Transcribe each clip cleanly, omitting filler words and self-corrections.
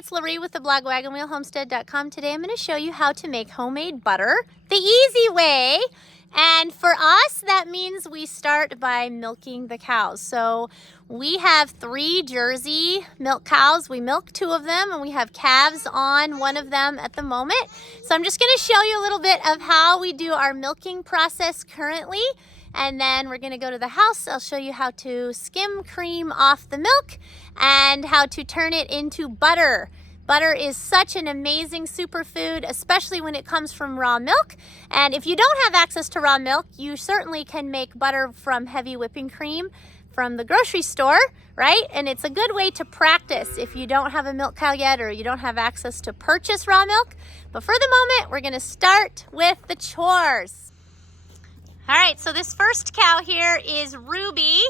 it's Loree with the blog wagonwheelhomestead.com. Today I'm going to show you how to make homemade butter the easy way. And for us, that means we start by milking the cows. So we have 3 Jersey milk cows. We milk 2 of them, and we have calves on one of them at the moment. So I'm just going to show you a little bit of how we do our milking process currently. And then we're going to go to the house. I'll show you how to skim cream off the milk and how to turn it into butter. Butter is such an amazing superfood, especially when it comes from raw milk. And if you don't have access to raw milk, you certainly can make butter from heavy whipping cream from the grocery store, right? And it's a good way to practice if you don't have a milk cow yet or you don't have access to purchase raw milk. But for the moment, we're going to start with the chores. All right, so this first cow here is Ruby.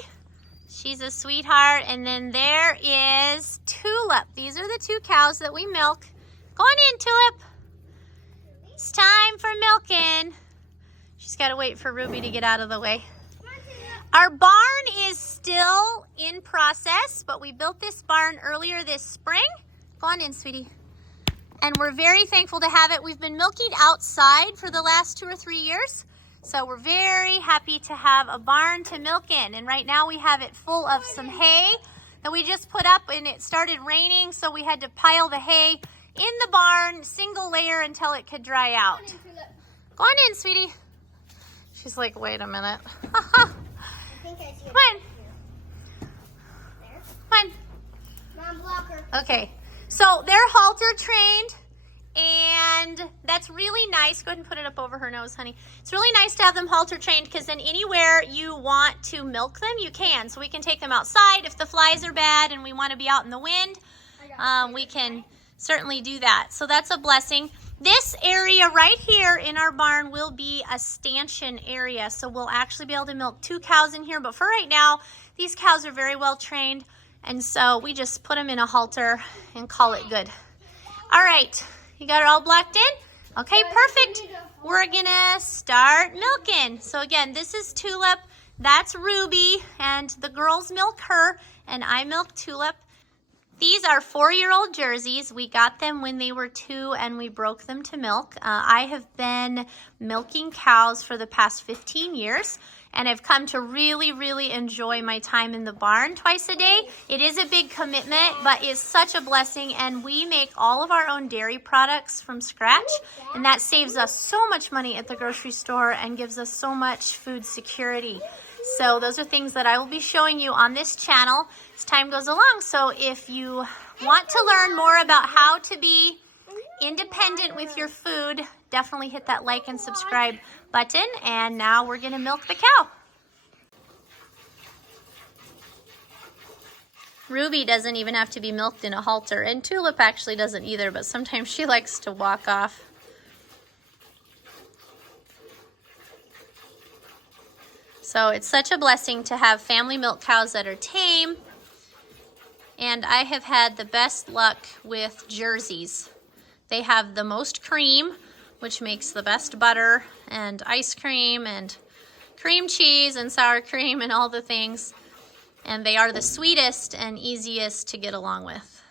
She's a sweetheart. And then there is Tulip. These are the 2 cows that we milk. Go on in, Tulip. It's time for milking. She's got to wait for Ruby to get out of the way. Our barn is still in process, but we built this barn earlier this spring. Go on in, sweetie. And we're very thankful to have it. We've been milking outside for the last 2 or 3 years. So we're very happy to have a barn to milk in. And right now we have it full of some hay that we just put up, and it started raining, so we had to pile the hay in the barn, single layer, until it could dry out. Go on in, sweetie. She's like, wait a minute. Come on. Come on. Mom, block her. Okay, so they're halter trained. And that's really nice. Go ahead and put it up over her nose, honey. It's really nice to have them halter trained, because then anywhere you want to milk them, you can. So we can take them outside. If the flies are bad and we want to be out in the wind, we can certainly do that. So that's a blessing. This area right here in our barn will be a stanchion area. So we'll actually be able to milk 2 cows in here. But for right now, these cows are very well trained. And so we just put them in a halter and call it good. All right. You got it all blocked in? Okay, perfect. We're gonna start milking. So again, this is Tulip, that's Ruby, and the girls milk her, and I milk Tulip. These are 4-year-old Jerseys. We got them when they were 2, and we broke them to milk. I have been milking cows for the past 15 years. And I've come to really, really enjoy my time in the barn twice a day. It is a big commitment, but it's such a blessing. And we make all of our own dairy products from scratch. And that saves us so much money at the grocery store and gives us so much food security. So those are things that I will be showing you on this channel as time goes along. So if you want to learn more about how to be independent with your food, definitely hit that like and subscribe button. And now we're going to milk the cow. Ruby doesn't even have to be milked in a halter, and Tulip actually doesn't either, but sometimes she likes to walk off. So it's such a blessing to have family milk cows that are tame, and I have had the best luck with Jerseys. They have the most cream, which makes the best butter and ice cream and cream cheese and sour cream and all the things. And they are the sweetest and easiest to get along with.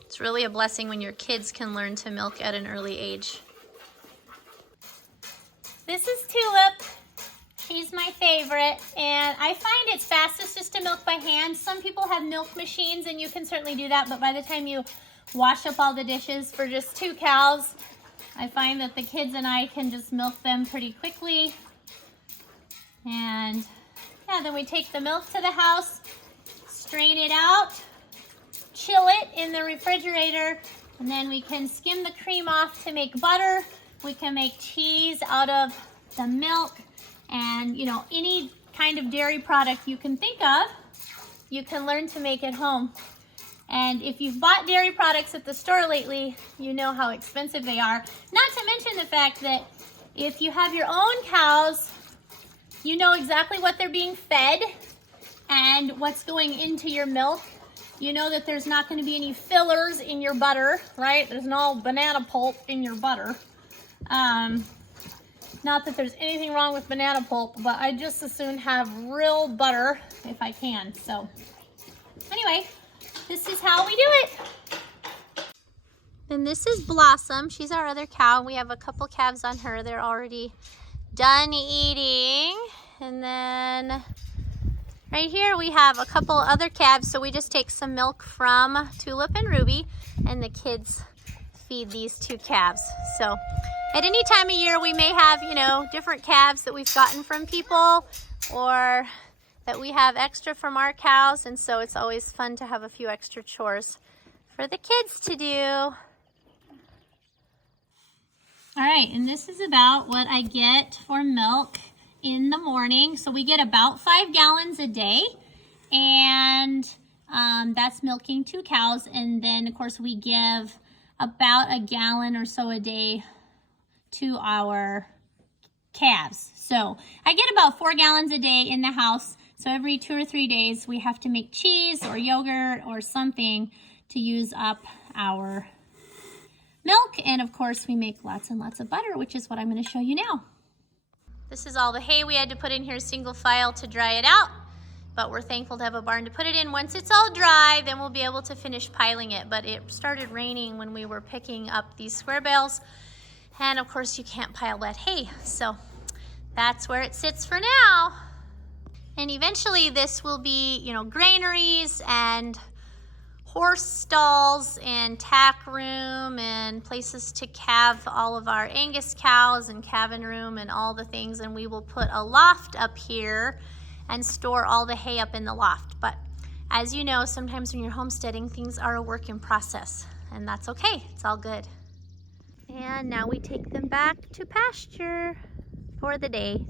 It's really a blessing when your kids can learn to milk at an early age. This is Tulip. She's my favorite, and I find it's fastest just to milk by hand. Some people have milk machines, and you can certainly do that, but by the time you wash up all the dishes for just 2 cows, I find that the kids and I can just milk them pretty quickly. And yeah, then we take the milk to the house, strain it out, chill it in the refrigerator, and then we can skim the cream off to make butter. We can make cheese out of the milk, and you know, any kind of dairy product you can think of, you can learn to make at home. And if you've bought dairy products at the store lately, you know how expensive they are. Not to mention the fact that if you have your own cows, you know exactly what they're being fed and what's going into your milk. You know that there's not going to be any fillers in your butter, right? There's no banana pulp in your butter. Not that there's anything wrong with banana pulp, but I just as soon have real butter if I can. So anyway, this is how we do it. And this is Blossom. She's our other cow. We have a couple calves on her. They're already done eating. And then right here we have a couple other calves. So we just take some milk from Tulip and Ruby, and the kids feed these two calves. So at any time of year we may have, you know, different calves that we've gotten from people or that we have extra from our cows. And so it's always fun to have a few extra chores for the kids to do. All right, and this is about what I get for milk in the morning. So we get about 5 gallons a day, and that's milking 2 cows. And then of course we give about a gallon or so a day to our calves. So I get about 4 gallons a day in the house. So every 2 or 3 days we have to make cheese or yogurt or something to use up our milk. And of course we make lots and lots of butter, which is what I'm going to show you now. This is all the hay we had to put in here single file to dry it out, but we're thankful to have a barn to put it in. Once it's all dry, then we'll be able to finish piling it. But it started raining when we were picking up these square bales, and of course you can't pile that hay, so that's where it sits for now. And eventually this will be, you know, granaries and horse stalls and tack room and places to calve all of our Angus cows and calving room and all the things. And we will put a loft up here and store all the hay up in the loft. But as you know, sometimes when you're homesteading, things are a work in process, and that's okay. It's all good. And now we take them back to pasture for the day.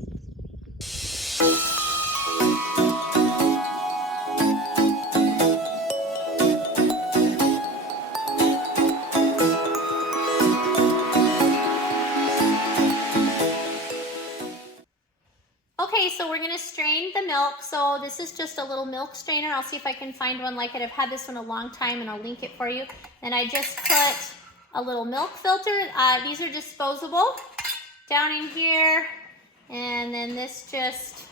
Okay, so we're gonna strain the milk. So this is just a little milk strainer. I'll see if I can find one like it. I've had this one a long time and I'll link it for you. And I just put a little milk filter. These are disposable down in here. And then this just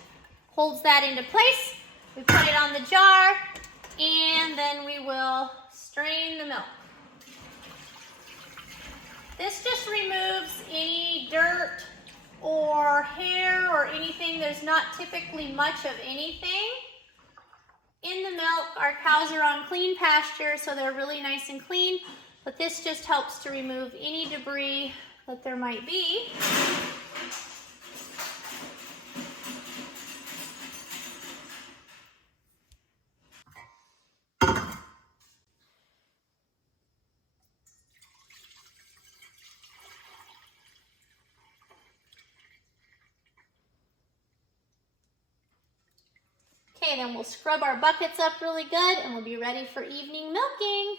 holds that into place. We put it on the jar and then we will strain the milk. This just removes any dirt or hair or anything. There's not typically much of anything in the milk. Our cows are on clean pasture, so they're really nice and clean, but this just helps to remove any debris that there might be. Okay, then we'll scrub our buckets up really good and we'll be ready for evening milking.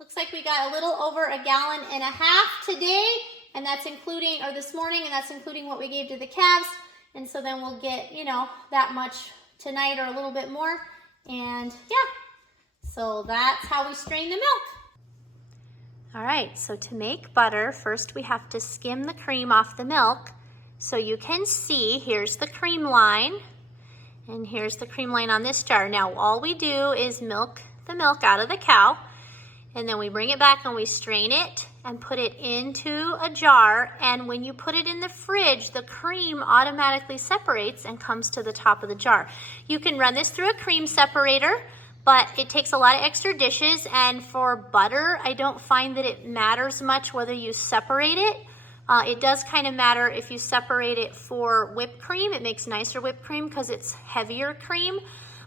Looks like we got a little over 1.5 gallons today, and that's including, or this morning, and that's including what we gave to the calves. And so then we'll get, you know, that much tonight or a little bit more. And yeah, so that's how we strain the milk. All right, so to make butter, first we have to skim the cream off the milk. So you can see, here's the cream line. And here's the cream line on this jar. Now all we do is milk the milk out of the cow, and then we bring it back and we strain it and put it into a jar. And when you put it in the fridge, the cream automatically separates and comes to the top of the jar. You can run this through a cream separator, but it takes a lot of extra dishes. And for butter, I don't find that it matters much whether you separate it. It does kind of matter if you separate it for whipped cream. It makes nicer whipped cream because it's heavier cream.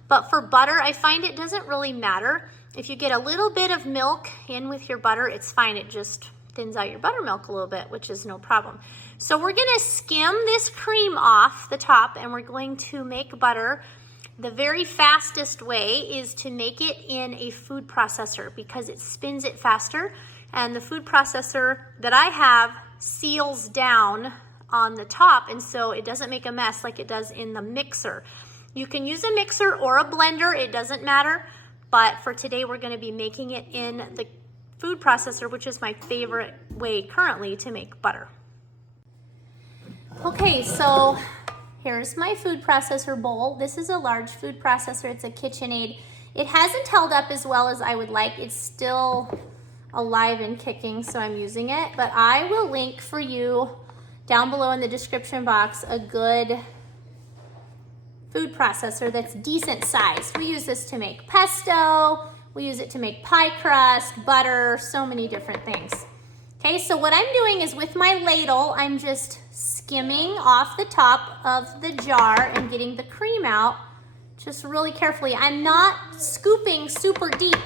But for butter, I find it doesn't really matter. If you get a little bit of milk in with your butter, it's fine. It just thins out your buttermilk a little bit, which is no problem. So we're gonna skim this cream off the top and we're going to make butter. The very fastest way is to make it in a food processor because it spins it faster. And the food processor that I have seals down on the top, and so it doesn't make a mess like it does in the mixer. You can use a mixer or a blender, it doesn't matter, but for today we're going to be making it in the food processor, which is my favorite way currently to make butter. Okay, so here's my food processor bowl. This is a large food processor. It's a KitchenAid. It hasn't held up as well as I would like. It's still alive and kicking, so I'm using it. But I will link for you down below in the description box a good food processor that's decent sized. We use this to make pesto. We use it to make pie crust, butter, so many different things. Okay, so what I'm doing is with my ladle, I'm just skimming off the top of the jar and getting the cream out just really carefully. I'm not scooping super deep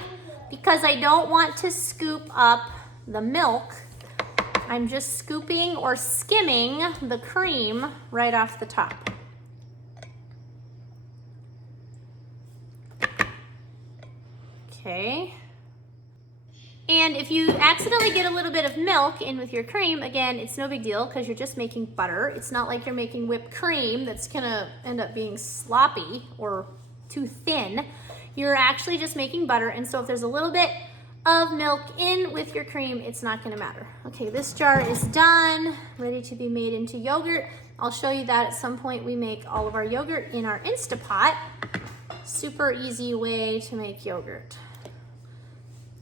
because I don't want to scoop up the milk. I'm just scooping or skimming the cream right off the top. Okay. And if you accidentally get a little bit of milk in with your cream, again, it's no big deal because you're just making butter. It's not like you're making whipped cream that's gonna end up being sloppy or too thin. You're actually just making butter, and so if there's a little bit of milk in with your cream, it's not gonna matter. Okay, this jar is done, ready to be made into yogurt. I'll show you that at some point. We make all of our yogurt in our Instapot. Super easy way to make yogurt.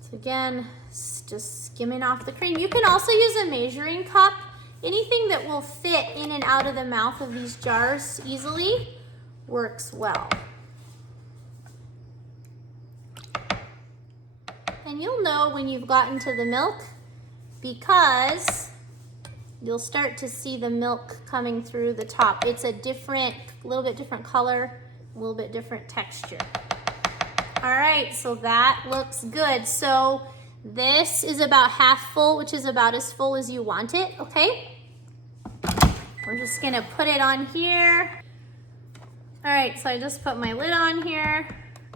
So again, just skimming off the cream. You can also use a measuring cup. Anything that will fit in and out of the mouth of these jars easily works well. And you'll know when you've gotten to the milk because you'll start to see the milk coming through the top. It's a little bit different color, a little bit different texture. All right, so that looks good. So this is about half full, which is about as full as you want it, okay? We're just gonna put it on here. All right, so I just put my lid on here.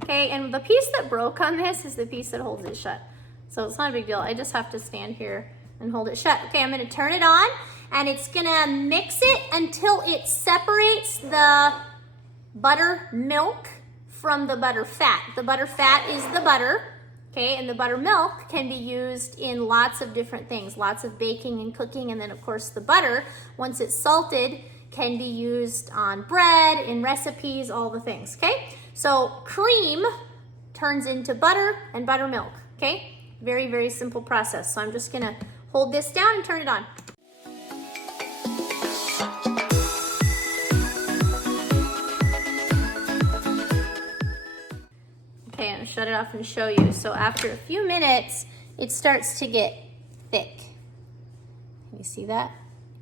Okay, and the piece that broke on this is the piece that holds it shut. So it's not a big deal. I just have to stand here and hold it shut. Okay, I'm gonna turn it on and it's gonna mix it until it separates the buttermilk from the butter fat. The butter fat is the butter, okay, and the buttermilk can be used in lots of different things, lots of baking and cooking, and then of course the butter, once it's salted, can be used on bread, in recipes, all the things, okay? So cream turns into butter and buttermilk, okay? Very, very simple process. So I'm just gonna hold this down and turn it on. Okay, I'm gonna shut it off and show you. So after a few minutes, it starts to get thick. Can you see that?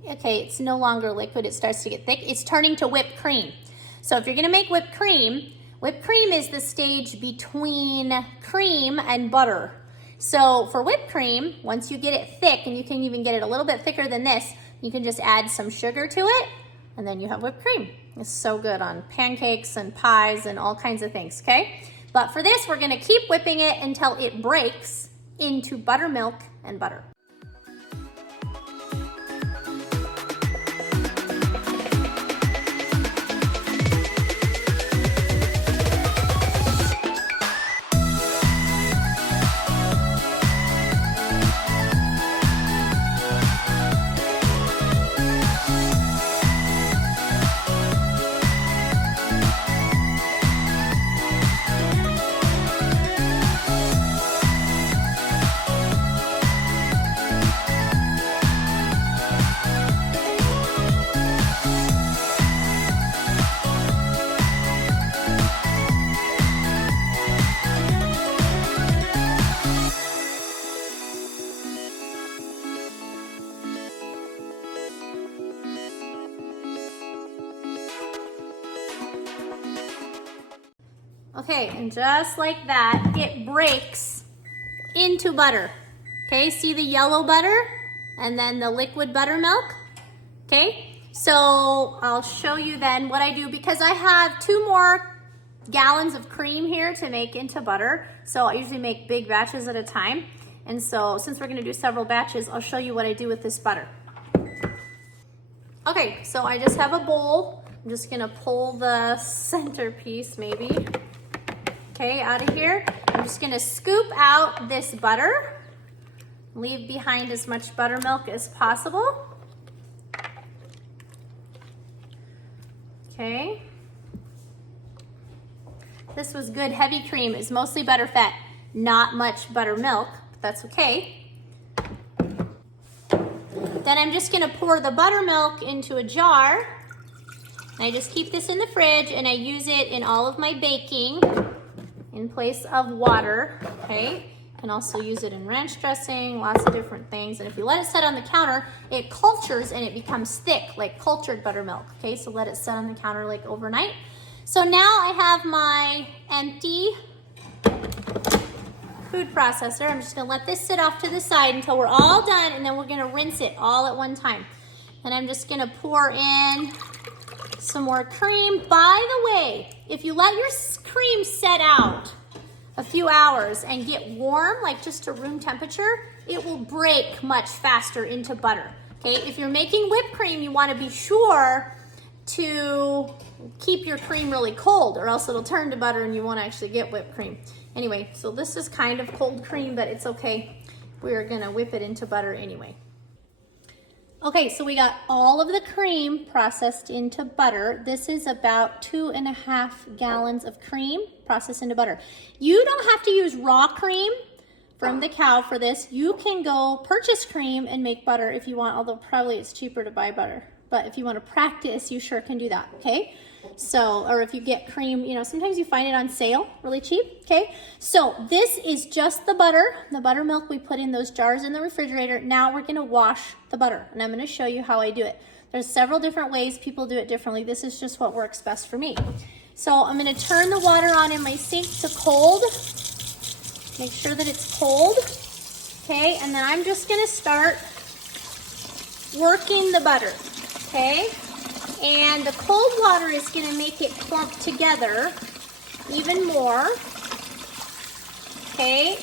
Okay, it's no longer liquid, it starts to get thick. It's turning to whipped cream. So if you're gonna make whipped cream is the stage between cream and butter. So for whipped cream, once you get it thick, and you can even get it a little bit thicker than this, you can just add some sugar to it, and then you have whipped cream. It's so good on pancakes and pies and all kinds of things, okay? But for this, we're gonna keep whipping it until it breaks into buttermilk and butter. Okay, and just like that, it breaks into butter. Okay, see the yellow butter and then the liquid buttermilk? Okay, so I'll show you then what I do because I have 2 more gallons of cream here to make into butter. So I usually make big batches at a time. And so since we're gonna do several batches, I'll show you what I do with this butter. Okay, so I just have a bowl. I'm just gonna pull the centerpiece maybe. Okay, out of here. I'm just gonna scoop out this butter. Leave behind as much buttermilk as possible. Okay. this was good heavy cream. It's mostly butterfat, not much buttermilk, but that's okay. Then I'm just gonna pour the buttermilk into a jar. I just keep this in the fridge and I use it in all of my baking in place of water, okay? You can also use it in ranch dressing, lots of different things. And if you let it set on the counter, it cultures and it becomes thick, like cultured buttermilk, okay? So let it set on the counter like overnight. So now I have my empty food processor. I'm just gonna let this sit off to the side until we're all done, and then we're gonna rinse it all at one time. And I'm just gonna pour in some more cream. By the way, if you let your cream set out a few hours and get warm, like just to room temperature, it will break much faster into butter, okay? If you're making whipped cream, you wanna be sure to keep your cream really cold or else it'll turn to butter and you won't actually get whipped cream. Anyway, so this is kind of cold cream, but it's okay. We're gonna whip it into butter anyway. Okay, so we got all of the cream processed into butter. This is about 2.5 gallons of cream processed into butter. You don't have to use raw cream from the cow for this. You can go purchase cream and make butter if you want, although probably it's cheaper to buy butter. But if you want to practice, you sure can do that, okay? So, or if you get cream, you know, sometimes you find it on sale, really cheap, okay? So this is just the buttermilk we put in those jars in the refrigerator. Now we're gonna wash the butter, and I'm gonna show you how I do it. There's several different ways people do it differently. This is just what works best for me. So I'm gonna turn the water on in my sink to cold. Make sure that it's cold, okay? And then I'm just gonna start working the butter, okay? And the cold water is gonna make it clump together even more, okay?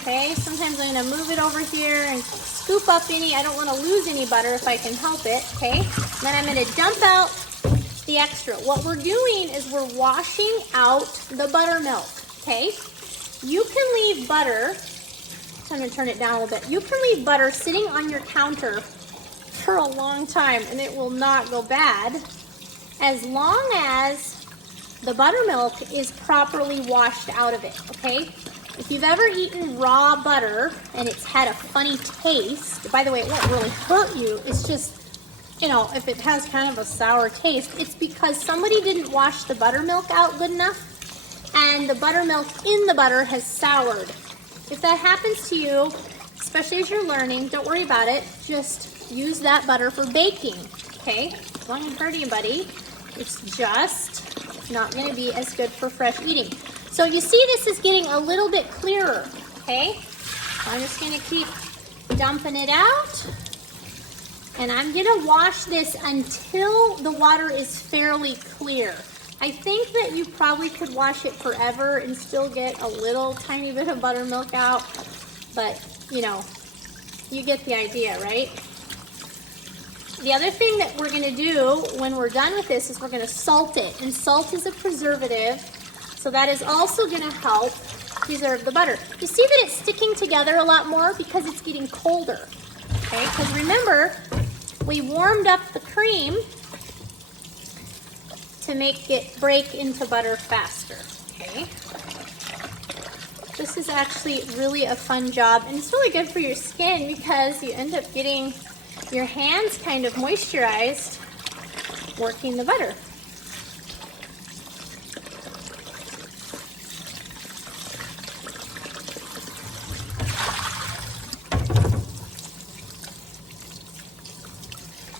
Okay, sometimes I'm gonna move it over here and scoop up any, I don't wanna lose any butter if I can help it, okay? Then I'm gonna dump out the extra. What we're doing is we're washing out the buttermilk, okay? You can leave butter, so I'm gonna turn it down a little bit. You can leave butter sitting on your counter for a long time and it will not go bad as long as the buttermilk is properly washed out of it, okay? If you've ever eaten raw butter and it's had a funny taste, by the way, it won't really hurt you, it's just, you know, if it has kind of a sour taste, it's because somebody didn't wash the buttermilk out good enough and the buttermilk in the butter has soured. If that happens to you, especially as you're learning, don't worry about it, just use that butter for baking, okay? It won't hurt anybody. It's just not gonna be as good for fresh eating. So you see this is getting a little bit clearer, okay? So I'm just gonna keep dumping it out. And I'm gonna wash this until the water is fairly clear. I think that you probably could wash it forever and still get a little tiny bit of buttermilk out, but you know, you get the idea, right? The other thing that we're gonna do when we're done with this is we're gonna salt it. And salt is a preservative, so that is also gonna help preserve the butter. You see that it's sticking together a lot more because it's getting colder, okay? Because remember, we warmed up the cream to make it break into butter faster, okay? This is actually really a fun job, and it's really good for your skin because you end up getting your hands kind of moisturized working the butter.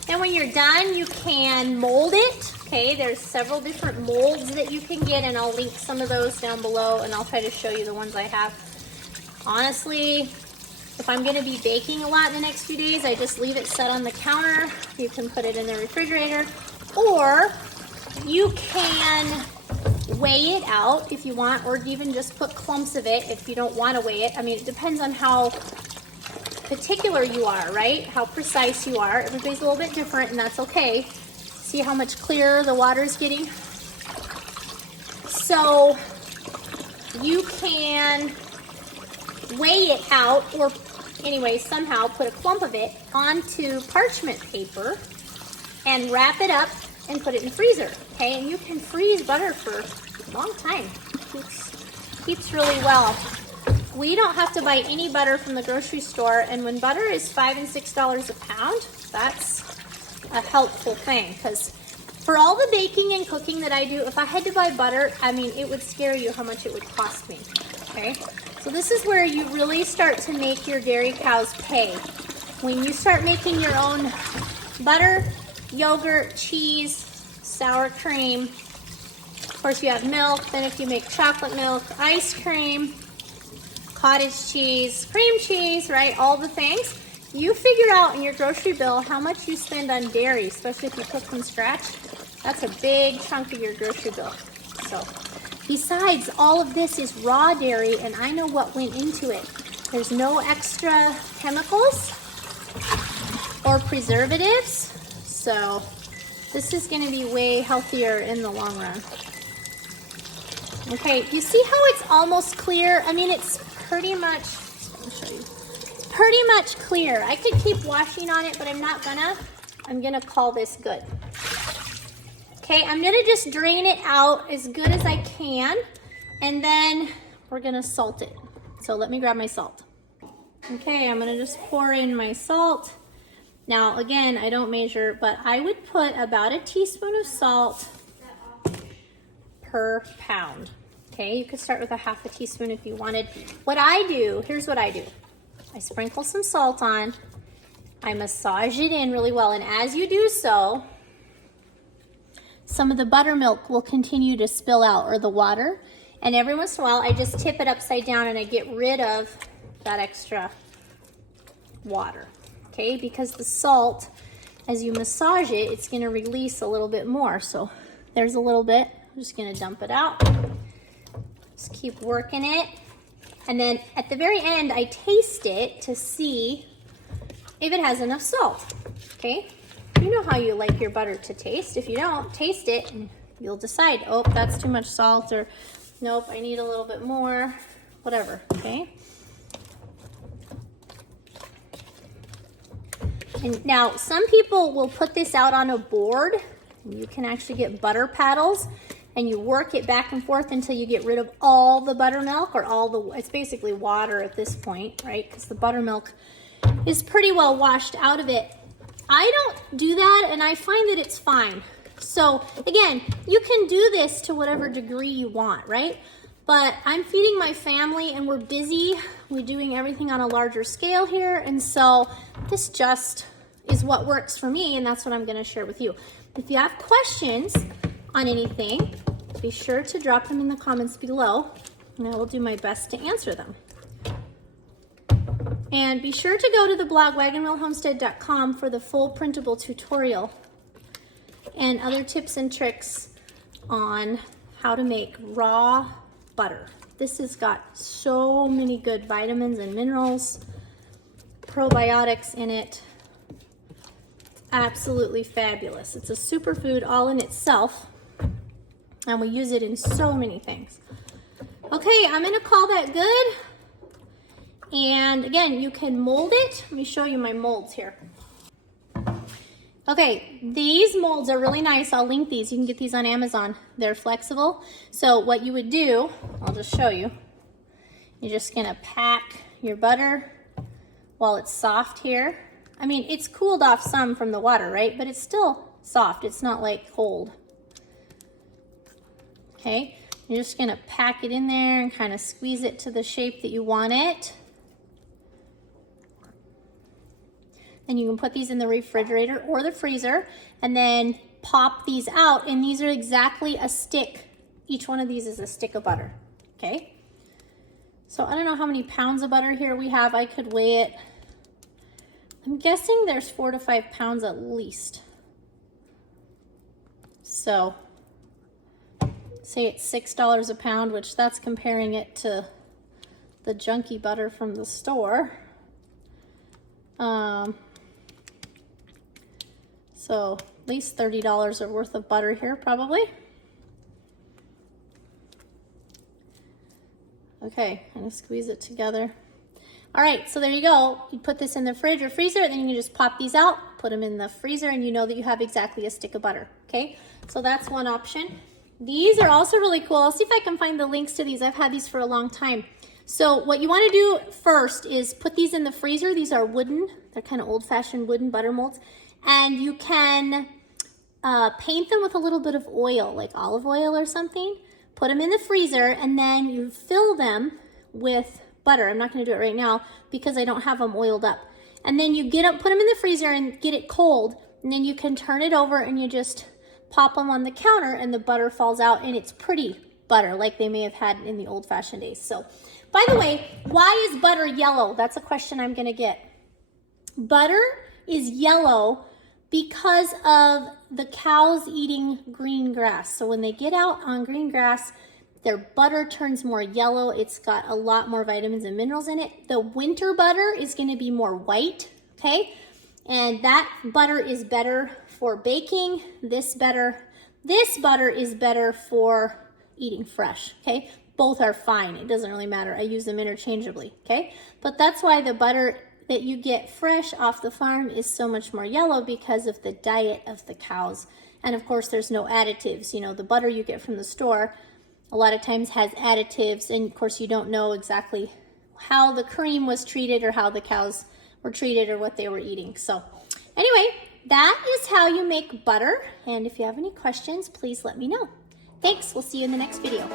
And when you're done, you can mold it. Okay, there's several different molds that you can get, and I'll link some of those down below, and I'll try to show you the ones I have. Honestly, if I'm gonna be baking a lot in the next few days, I just leave it set on the counter. You can put it in the refrigerator, or you can weigh it out if you want, or even just put clumps of it if you don't want to weigh it. I mean, it depends on how particular you are, right? How precise you are. Everybody's a little bit different, and that's okay. See how much clearer the water is getting? So you can weigh it out, or anyway, somehow put a clump of it onto parchment paper and wrap it up and put it in the freezer, okay? And you can freeze butter for long time. Keeps really well. We don't have to buy any butter from the grocery store, and when butter is $5 and $6 a pound, that's a helpful thing, because for all the baking and cooking that I do, if I had to buy butter, I mean, it would scare you how much it would cost me, okay? So this is where you really start to make your dairy cows pay. When you start making your own butter, yogurt, cheese, sour cream, of course you have milk, then if you make chocolate milk, ice cream, cottage cheese, cream cheese, right, all the things, you figure out in your grocery bill how much you spend on dairy, especially if you cook from scratch. That's a big chunk of your grocery bill. So, besides, all of this is raw dairy, and I know what went into it. There's no extra chemicals or preservatives, so this is going to be way healthier in the long run. Okay, you see how it's almost clear? I mean, it's pretty much, I'll show you. It's pretty much clear. I could keep washing on it, but I'm not gonna. I'm gonna call this good. Okay, I'm gonna just drain it out as good as I can, and then we're gonna salt it. So let me grab my salt. Okay, I'm gonna just pour in my salt. Now, again, I don't measure, but I would put about a teaspoon of salt per pound. Okay, you could start with a half a teaspoon if you wanted. What I do, here's what I do. I sprinkle some salt on, I massage it in really well, and as you do so, some of the buttermilk will continue to spill out, or the water, and every once in a while I just tip it upside down and I get rid of that extra water, okay? Because the salt, as you massage it, it's gonna release a little bit more. So there's a little bit, I'm just gonna dump it out. Just keep working it. And then at the very end, I taste it to see if it has enough salt, okay? You know how you like your butter to taste. If you don't, taste it and you'll decide, oh, that's too much salt, or nope, I need a little bit more, whatever, okay? And now, some people will put this out on a board. You can actually get butter paddles, and you work it back and forth until you get rid of all the buttermilk, or all the, it's basically water at this point, right? Because the buttermilk is pretty well washed out of it. I don't do that, and I find that it's fine. So again, you can do this to whatever degree you want, right? But I'm feeding my family, and we're busy. We're doing everything on a larger scale here, and so this just is what works for me, and that's what I'm gonna share with you. If you have questions on anything, be sure to drop them in the comments below, and I will do my best to answer them. And be sure to go to the blog wagonwheelhomestead.com for the full printable tutorial and other tips and tricks on how to make raw butter. This has got so many good vitamins and minerals, probiotics in it. Absolutely fabulous. It's a superfood all in itself, and we use it in so many things. Okay, I'm gonna call that good. And again, you can mold it. Let me show you my molds here. Okay, these molds are really nice. I'll link these. You can get these on Amazon. They're flexible. So what you would do, I'll just show you. You're just gonna pack your butter while it's soft here. I mean, it's cooled off some from the water, right? But it's still soft. It's not like cold. Okay, you're just gonna pack it in there and kind of squeeze it to the shape that you want it. And you can put these in the refrigerator or the freezer, and then pop these out, and these are exactly a stick. Each one of these is a stick of butter, okay? So I don't know how many pounds of butter here we have. I could weigh it. I'm guessing there's 4 to 5 pounds at least. So say it's $6 a pound, which that's comparing it to the junky butter from the store. So at least $30 worth of butter here, probably. Okay, I'm gonna squeeze it together. All right, so there you go. You put this in the fridge or freezer, then you can just pop these out, put them in the freezer, and you know that you have exactly a stick of butter, okay? So that's one option. These are also really cool. I'll see if I can find the links to these. I've had these for a long time. So what you want to do first is put these in the freezer. These are wooden. They're kind of old-fashioned wooden butter molds. And you can paint them with a little bit of oil, like olive oil or something. Put them in the freezer, and then you fill them with butter. I'm not going to do it right now because I don't have them oiled up. And then you put them in the freezer and get it cold. And then you can turn it over and you just pop them on the counter and the butter falls out, and it's pretty butter like they may have had in the old-fashioned days. So, by the way, why is butter yellow? That's a question I'm gonna get. Butter is yellow because of the cows eating green grass. So when they get out on green grass, their butter turns more yellow. It's got a lot more vitamins and minerals in it. The winter butter is gonna be more white, okay? And that butter is better for baking. This butter is better for eating fresh, okay? Both are fine. It doesn't really matter. I use them interchangeably, okay? But that's why the butter that you get fresh off the farm is so much more yellow, because of the diet of the cows. And of course, there's no additives. You know, the butter you get from the store a lot of times has additives, and of course you don't know exactly how the cream was treated or how the cows were treated or what they were eating. So anyway, that is how you make butter. And if you have any questions, please let me know. Thanks. We'll see you in the next video.